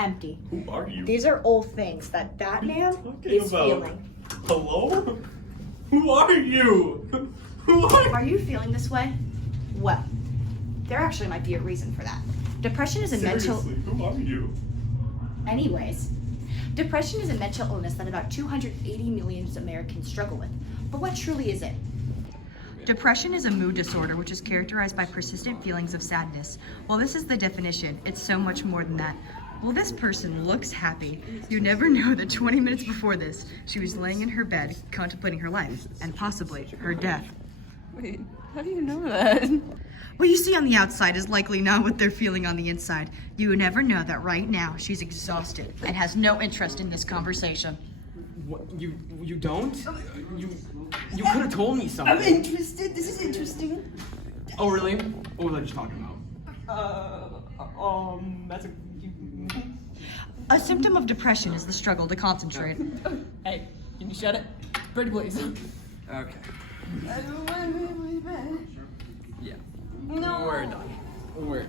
empty. Who are you? These are all things that man is feeling. Hello? Who are you? Who Are you feeling this way? Well, there actually might be a reason for that. Depression is a Seriously, who are you? Anyways, depression is a mental illness that about 280 million Americans struggle with. But what truly is it? Depression is a mood disorder which is characterized by persistent feelings of sadness. While this is the definition, it's so much more than that. Well, this person looks happy. You never know that 20 minutes before this, she was laying in her bed contemplating her life and possibly her death. Wait, how do you know that? What you see on the outside is likely not what they're feeling on the inside. You never know that right now she's exhausted and has no interest in this conversation. What, you don't? You could have told me something. I'm interested. This is interesting. Oh really? What was I just talking about? That's A symptom of depression is the struggle to concentrate. Hey, can you shut it? Pretty please. Okay. I don't want to be bad. Yeah. No. We're done. We're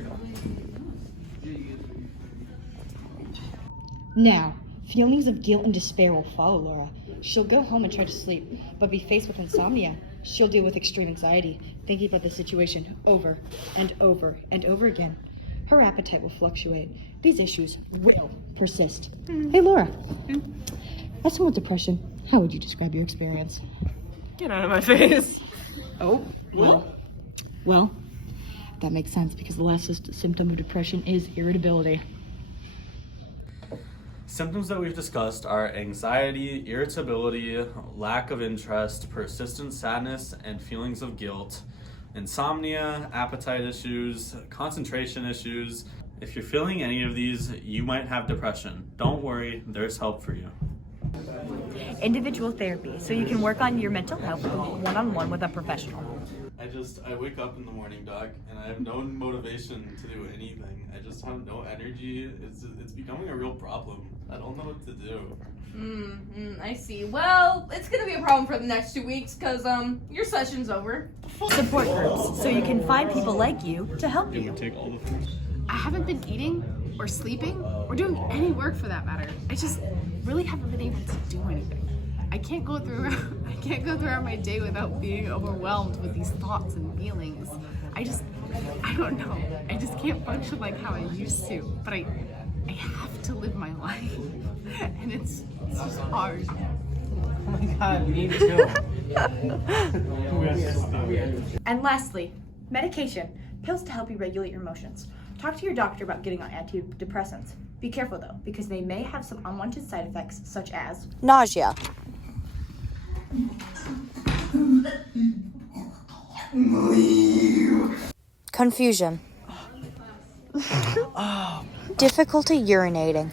done. Now, feelings of guilt and despair will follow Laura. She'll go home and try to sleep, but be faced with insomnia. She'll deal with extreme anxiety, thinking about the situation over and over and over again. Her appetite will fluctuate. These issues will persist. Hey, Laura. As someone with depression, how would you describe your experience? Get out of my face. Oh, well, that makes sense because the last symptom of depression is irritability. Symptoms that we've discussed are anxiety, irritability, lack of interest, persistent sadness, and feelings of guilt, insomnia, appetite issues, concentration issues. If you're feeling any of these, you might have depression. Don't worry, there's help for you. Individual therapy, so you can work on your mental health one-on-one with a professional. I wake up in the morning, Doc, and I have no motivation to do anything. I just have no energy. It's becoming a real problem. I don't know what to do. I see. Well, it's gonna be a problem for the next 2 weeks because your session's over. Support groups, so you can find people like you to help you. Take all the food. I haven't been eating or sleeping or doing any work for that matter. I just really haven't been able to do anything. I can't go throughout my day without being overwhelmed with these thoughts and feelings. I don't know. I just can't function like how I used to. But I have to live my life. And it's just hard. Oh my god, me too. And lastly, medication. Pills to help you regulate your emotions. Talk to your doctor about getting on antidepressants. Be careful though, because they may have some unwanted side effects such as nausea, confusion, difficulty urinating,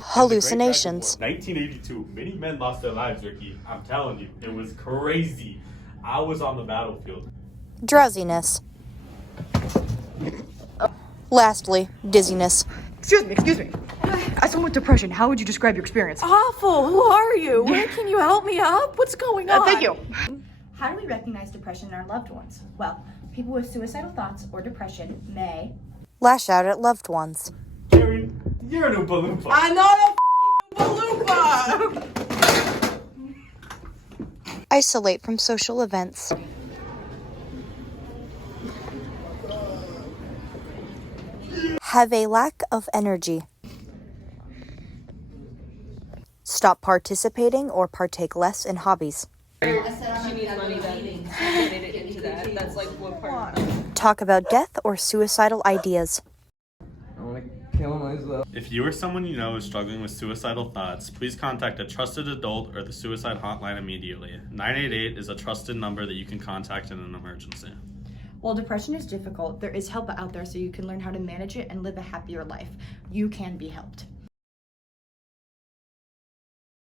hallucinations, 1982, many men lost their lives, Ricky. I'm telling you, it was crazy. I was on the battlefield. drowsiness. Lastly, dizziness. Excuse me. As someone with depression, how would you describe your experience? Awful. Who are you? Where can you help me up? What's going on? Thank you. How do we recognize depression in our loved ones? Well, people with suicidal thoughts or depression may lash out at loved ones. Gary, you're an Oompa Loompa. I'm not a Oompa Loompa. Isolate from social events. Have a lack of energy. Stop participating or partake less in hobbies. She needs money then. Get it into that. That's like what part. Talk about death or suicidal ideas. I want to kill myself. If you or someone you know is struggling with suicidal thoughts, please contact a trusted adult or the suicide hotline immediately. 988 is a trusted number that you can contact in an emergency. While depression is difficult, there is help out there so you can learn how to manage it and live a happier life. You can be helped.